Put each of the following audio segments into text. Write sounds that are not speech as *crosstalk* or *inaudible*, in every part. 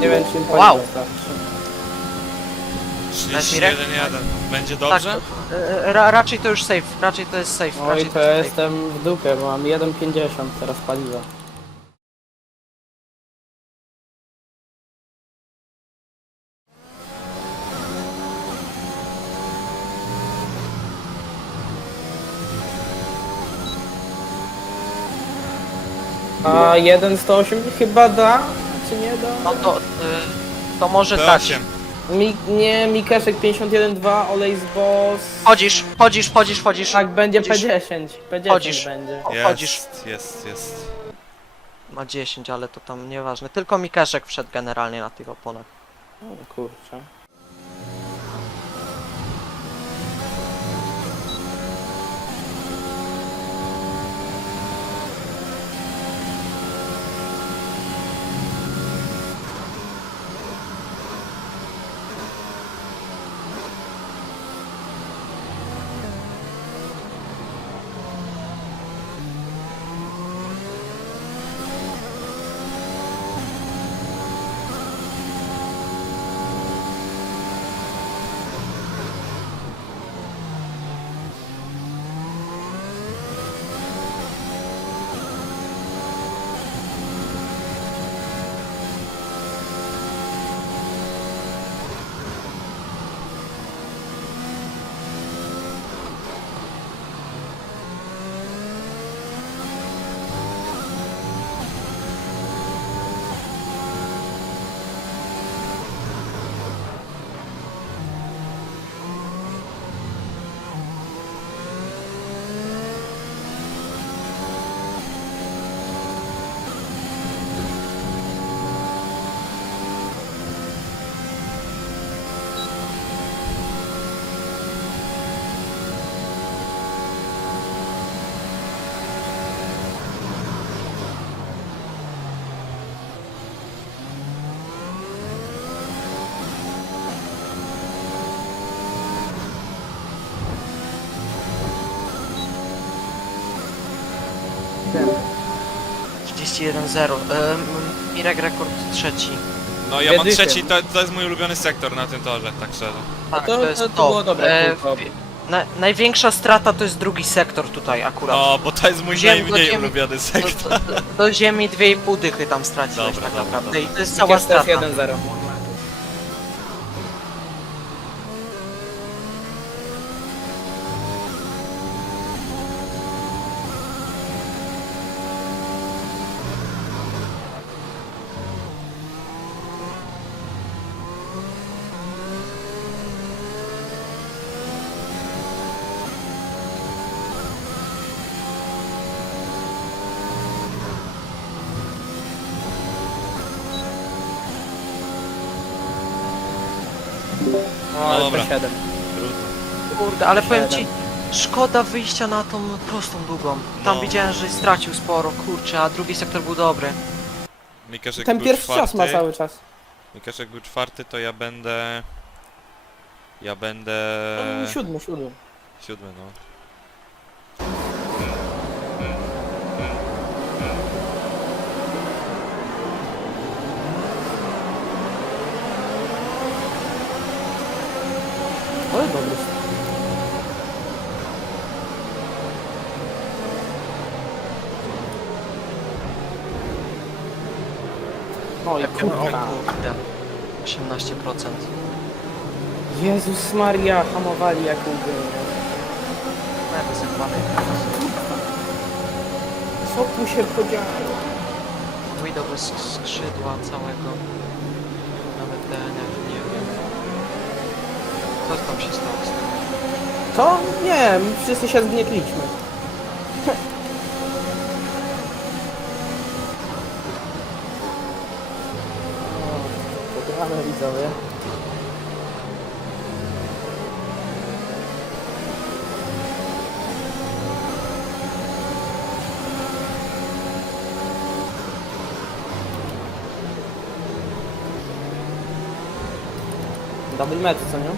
Nie wiem, czy im Wow. paliwo starczy. 31-1. Będzie Tak, dobrze? e, ra, raczej to już safe, raczej to jest safe, No raczej i to to jest safe. jestem w dupie, bo mam 1,50 teraz paliwa. A 1,108 chyba da, czy nie da? No to, y, to może To dać. 8. Mi, nie, Mikeszek 51,2, olej z boss. Chodzisz, chodzisz, chodzisz, chodzisz. Tak, będzie Chodzisz. P10. P10 Chodzisz. będzie. Chodzisz. Jest, jest, jest. Ma 10, ale to tam nieważne. Tylko Mikeszek wszedł generalnie na tych oponach. O kurczę. Wiem. 31-0. Ym, Mirek rekord trzeci. No ja mam trzeci, to, to jest mój ulubiony sektor na tym torze, tak szczerze. Tak, to- to, jest to- to top. było dobre E, na, największa strata to jest drugi sektor tutaj akurat. No, bo to jest mój Ziem- najmniej ziemi- ulubiony sektor. do, do, do ziemi 2,5 dychy tam straciłeś Dobra, tak dobra, naprawdę. dobra. I to jest cała strata. 1,0. No, ale Dobra. P7. Trudno. Kurde, ale powiem ci, szkoda wyjścia na tą prostą długą. Tam No. widziałem, że stracił sporo, kurczę, a drugi sektor był dobry. Mikaszek Ten był pierwszy czwarty. czas ma cały czas. Mikaszek był czwarty, to ja będę... Ja będę... Mm, Siódmy, siódmy. Siódmy, no. Ale dobry. No i O kurwa. kurde. 18%. Jezus Maria, hamowali jak łby. No. Co tu się podziało? Widow bez skrzydła całego. Nawet DNF, nie wiem. Co tam się stało z tym? To? Nie, my wszyscy się zgnietliśmy. O, Podramy widzowie. Double mety, co nie?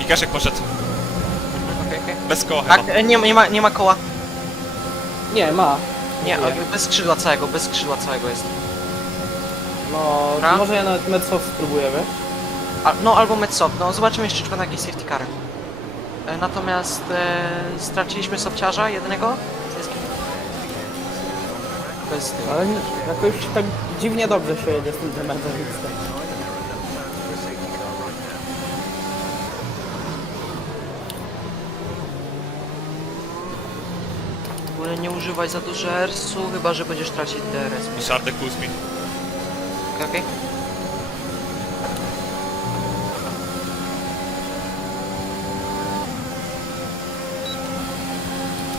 Mikaszek poszedł. Okej, okej. Bez koła Tak, chyba. e, nie, ma- nie, ma, nie ma koła. Nie, ma. Nie, a bez skrzydła całego, bez skrzydła całego jest. No, Dobra. może ja nawet Metsow spróbuję, wiesz? A, no albo Medsop, no zobaczymy jeszcze czy będą jakieś safety cary. E, natomiast e, straciliśmy sobciarza jednego. Z kim? Bez tyłu. Ale nie- jakoś tak dziwnie dobrze się jedzie z tym dementem. W ogóle nie używaj za dużo RS-u, chyba że będziesz tracić DRS. Szardek plus mi. Okej.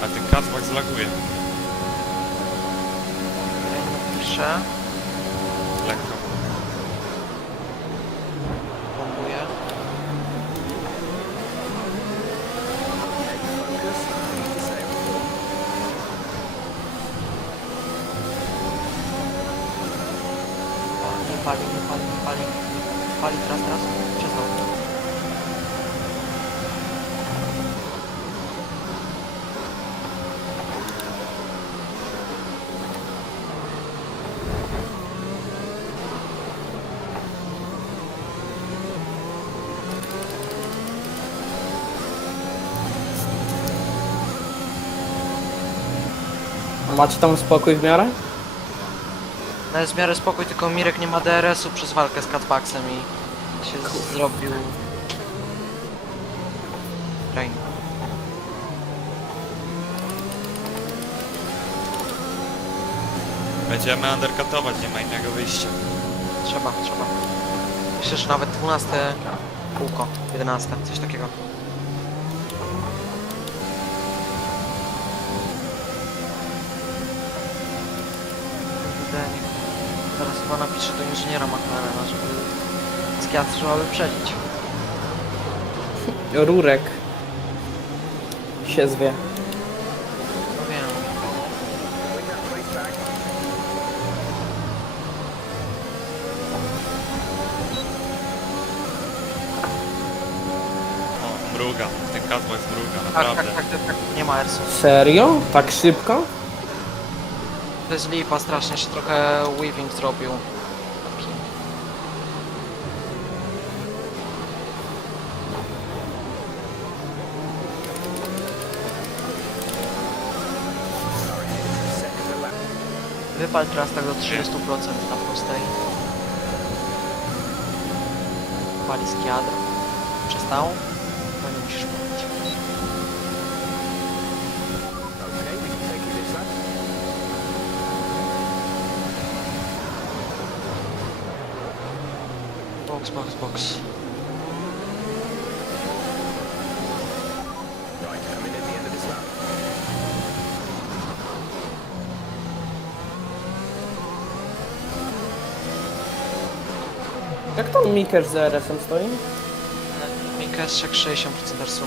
A ten Kazbak zlaguje. Okay. Pali, nie pali, nie pali. Pali teraz, teraz. Przestał. Macie tam spokój w miarę? Jest w miarę spokój, tylko Mirek nie ma DRS-u przez walkę z Catbacksem i się z- zrobił... Rain. Będziemy undercutować, nie ma innego wyjścia. Trzeba, trzeba. Myślę, że nawet 12 kółko, 11, coś takiego. Chyba napiszę do inżyniera McLarena, żeby Skiat trzeba wyprzedzić. *laughs* Rurek się zwie. No wiem. O, mruga. Ten Tak, tak, naprawdę. tak, tak, tak. Nie ma Ersu. Serio? Tak szybko? To jest lipa strasznie, jeszcze trochę weaving zrobił. Wypal teraz tak do 30% na prostej. Pali skiadr. Przestał? No nie musisz mówić. Box, box, box. Jak to Mikerz z RS-em stoi? Mika jest jak 60% RSU.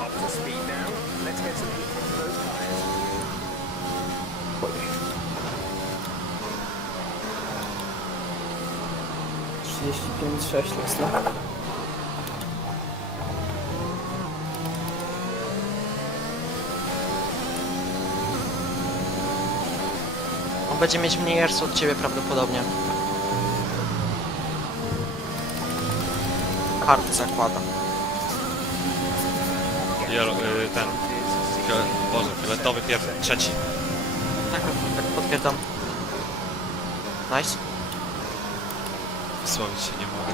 Up to speed now. Let's get some heat into those tires. 35, 6. On będzie mieć mniej herc od ciebie prawdopodobnie. Karty zakłada. Jelo, y, ten. Boże, fioletowy pierwszy, trzeci. Tak, tak, tak, potwierdzam. Nice. Wysłowić się nie mogę.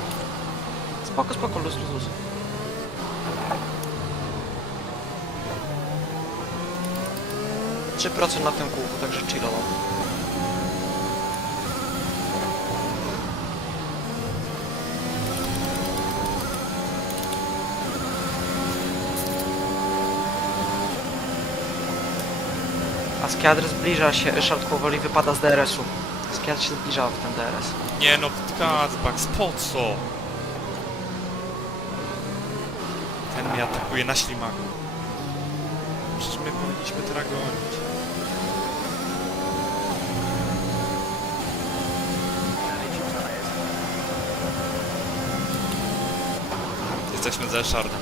Spoko, spoko, luz, luz, luz. Trzy procent na tym kółku, także chillowo. A Skiadr zbliża się, Ryszard powoli wypada z DRS-u. Skiadr się zbliża w ten DRS. Nie no, Kazbak, po co? Ten mnie atakuje na ślimaku. przecież my powinniśmy teraz gonić. Jesteśmy za Shardem.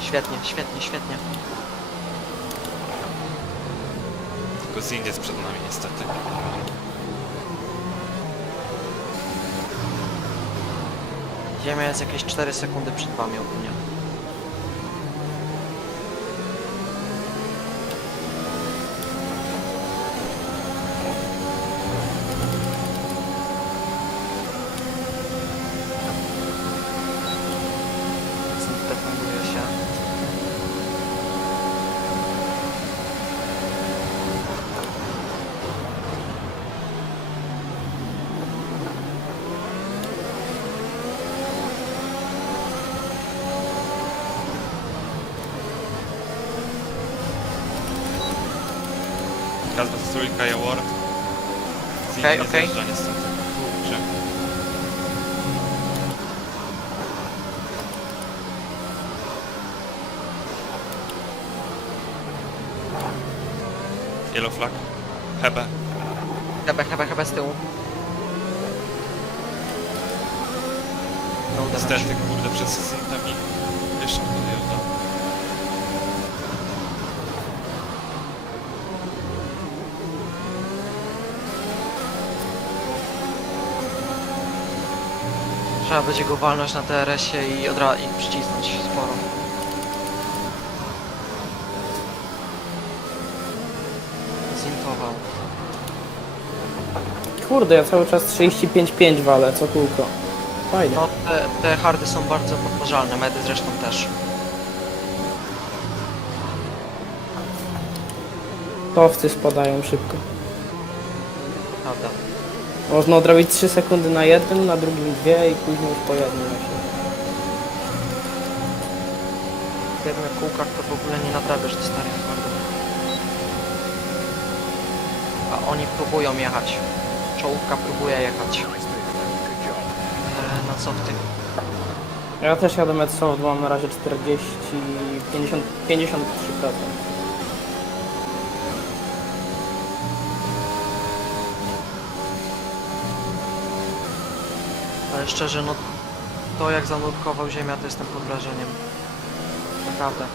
Świetnie, świetnie, świetnie. Tylko Zin jest przed nami niestety. Ziemia jest jakieś 4 sekundy przed wami ogólnie. Defenduje się. Gazba z trójka i Award. Zin Okej, nie okej. zjeżdża niestety. Kurczę. Yellow flag. Hebe. Hebe, hebe, hebe z tyłu. No uda się. Niestety, kurde, przez Zintami jeszcze nie dojeżdża. Trzeba będzie go walnąć na TRS-ie i, od ra- i przycisnąć sporo. Zintował. Kurde, ja cały czas 35-5 walę, co kółko. Fajnie. No, te, te hardy są bardzo powtarzalne, medy zresztą też. Towcy spadają szybko. Można odrobić 3 sekundy na jednym, na drugim 2 i później już po jednym. właśnie. W jednych kółkach to w ogóle nie nadrabiasz starych hardów. A oni próbują jechać. Czołówka próbuje jechać. Eee, na co w tym? Ja też jadę Metsoft, mam na razie 40, 50, 53%. Szczerze, no to jak zanurkował ziemia, to jestem pod wrażeniem. Naprawdę.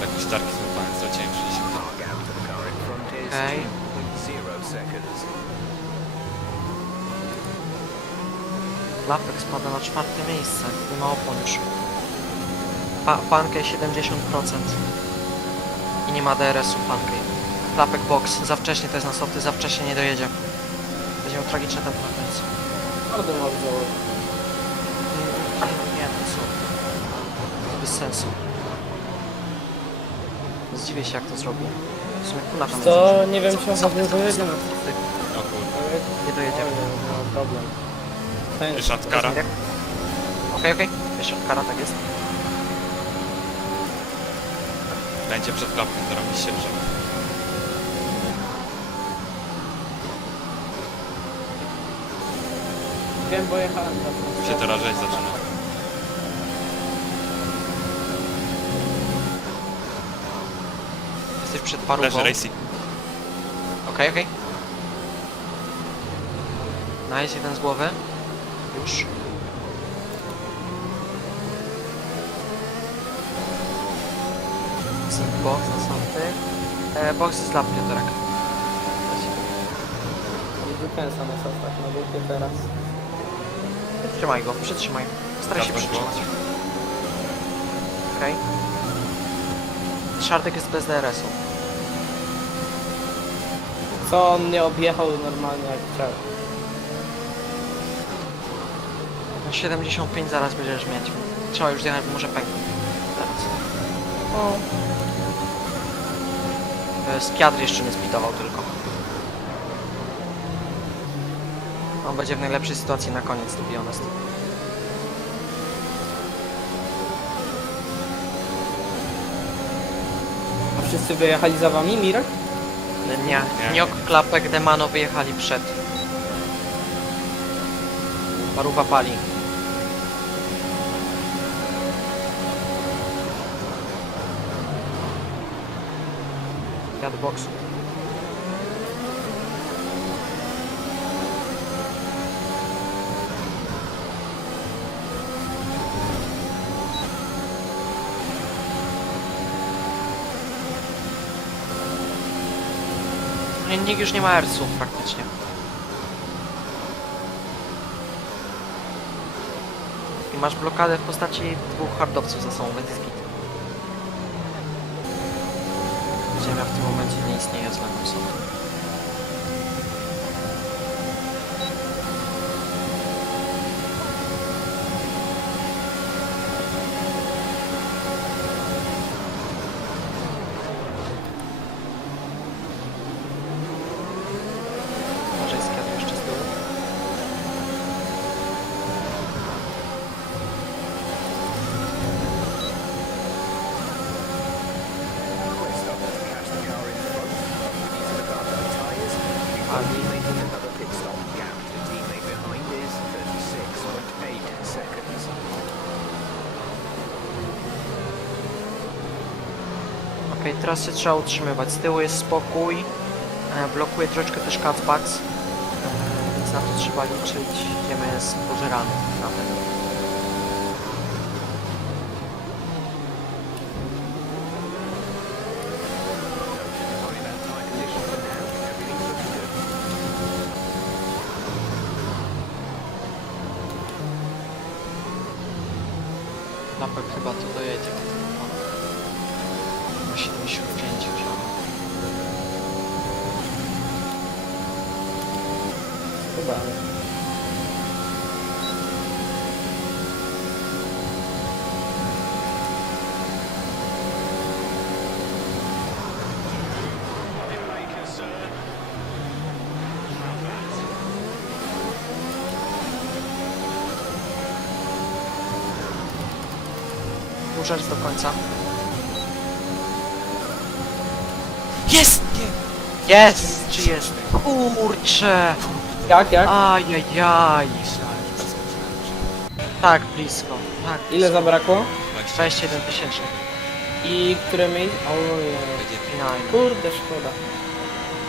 Jakiś tarki złapałem, straciłem 60. Okej. Lapek spada na czwarte miejsce. Nie ma opon już. Pa Pankej 70%. Nie ma DRS-u Pankej. Lapek box. Za wcześnie to jest na softy, za wcześnie nie dojedzie. Będzie miał tragiczne tempo na końcu. Bardzo założyć. Nie, nie, nie, to co? Bez sensu. Zdziwię się jak to zrobił. W sumie kuna tam Co, nie wiem czy on pewnie dojedzie na kurde. Nie dojedziemy. No problem. Ten, Ryszard Kara. Okej, okej. Jeszcze kara tak jest. Będzie przed klapką, zarobić się, że... wiem, bo jechałem na się teraz rzeź zaczyna. Jesteś przed parówą. Leży Okej, Racing. okej. Nice, jeden z głowy. Już. Box następny. E, box jest dla Piotrek. Wykręcam na tak na dupie teraz. Przytrzymaj go, przytrzymaj. Staraj się przytrzymać. Okej. Szartek jest bez DRS-u. Co on nie objechał normalnie jak chciał. No 75 zaraz będziesz mieć. Trzeba już zjechać, bo może pęknie. Zaraz. O, Skiadr jeszcze nie speedował tylko. On będzie w najlepszej sytuacji na koniec, to be honest. a wszyscy wyjechali za wami, Mirek? Nie, Nie. Niok, Klapek, Demano wyjechali przed. Paruwa pali. Jad boksu. Nie, nikt już nie ma erców praktycznie. I masz blokadę w postaci dwóch hardowców za sobą, więc jest Ziemia w tym momencie nie istnieje względem sobie. Może jest kwiat jeszcze z tyłu. Ali. Okej, teraz się trzeba utrzymywać. Z tyłu jest spokój. E, blokuje troszeczkę też cutbacks. E, więc na to trzeba liczyć. Ziemia jest pożerany nawet. Napek chyba tu dojedzie. Ma 75 już. Chyba. Urzec do końca. Jest! Jest! Czy jest? Kurcze! Jak, jak? Ajajaj! Tak, blisko. Tak, Ile zabrakło? 21 tysięcy. I które miejsce? Ojej. Finalnie. Kurde, szkoda.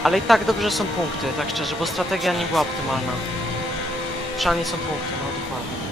Ale i tak dobrze są punkty, tak szczerze, bo strategia nie była optymalna. Przynajmniej są punkty, no dokładnie.